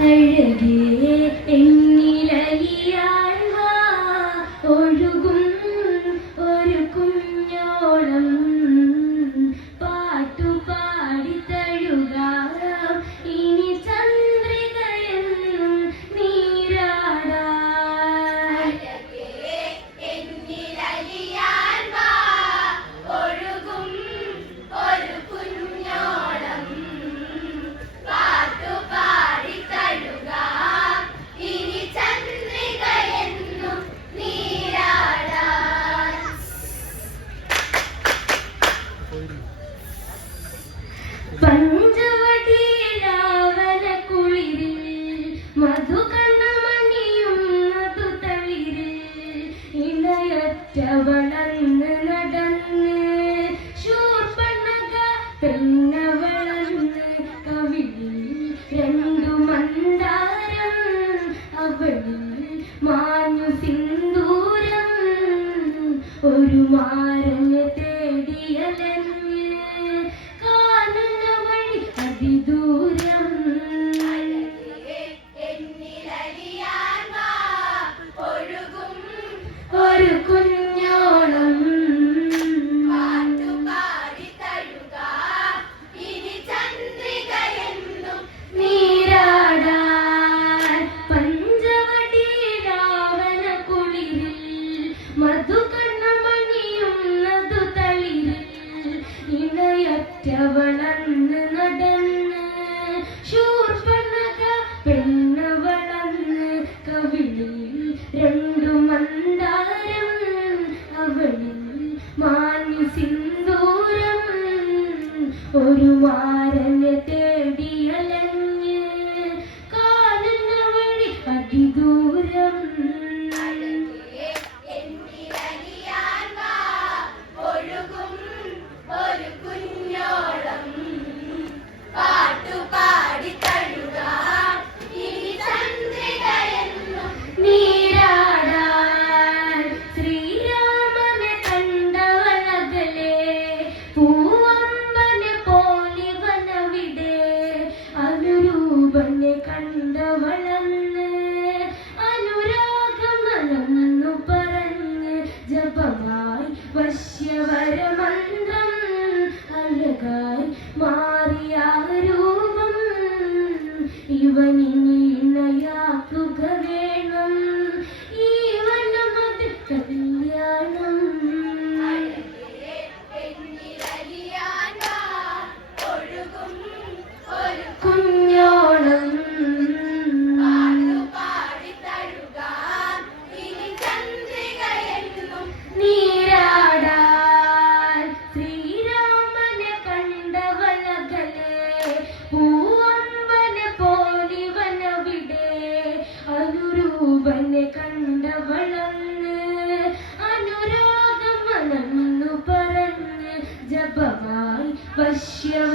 അഴകേ എന്നിലയാൾ you are. ഒരു മാ അനൂപനെ കണ്ടവളന്ന് അനുരാഗം അനന്നു പറന്ന് ജപമായി വശ്യവ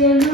Jimmy.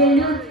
Hallelujah.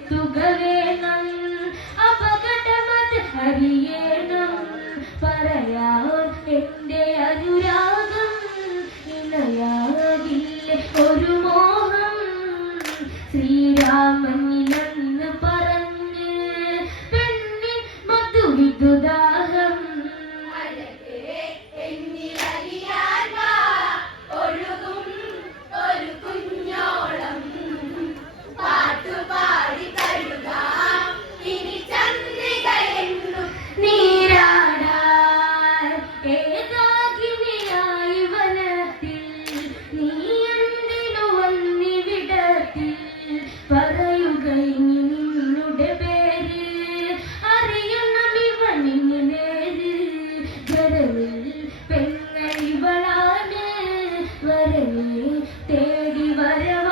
തേടി വരവ.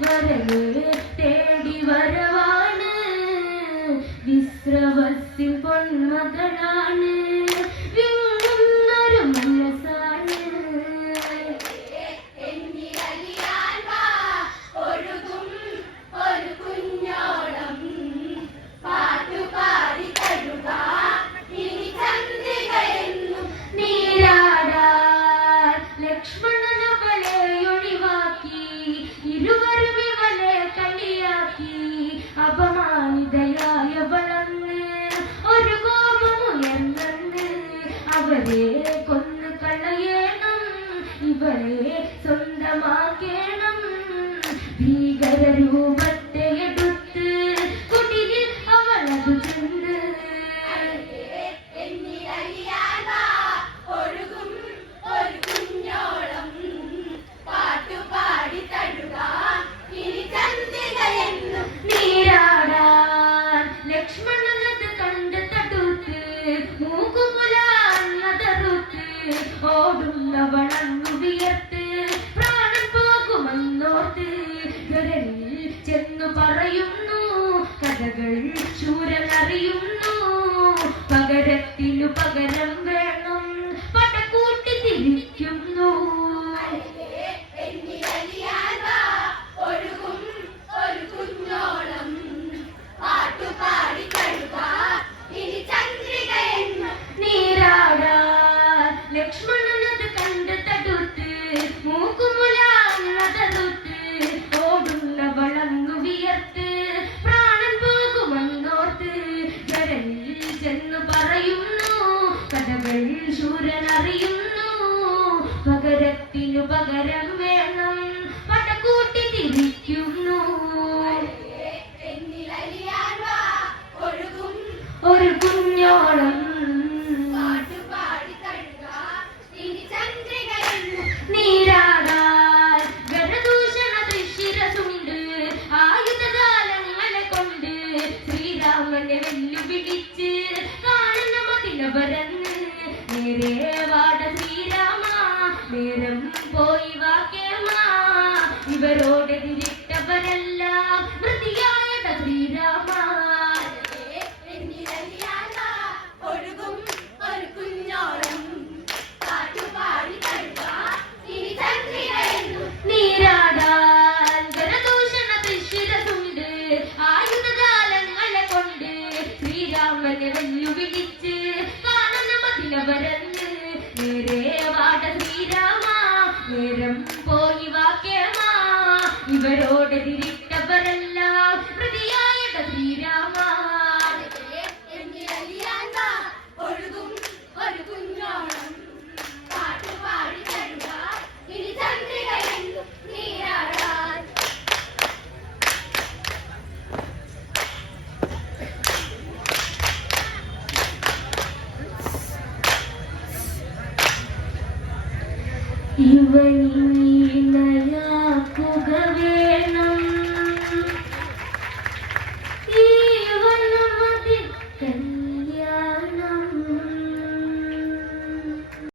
വരവ് തേടി വരവാണ്. വിശ്രവസിൽ പൊന്മകളാണ്. ഭീകരൂപ നീ ശ്രീരാമ നേരം burning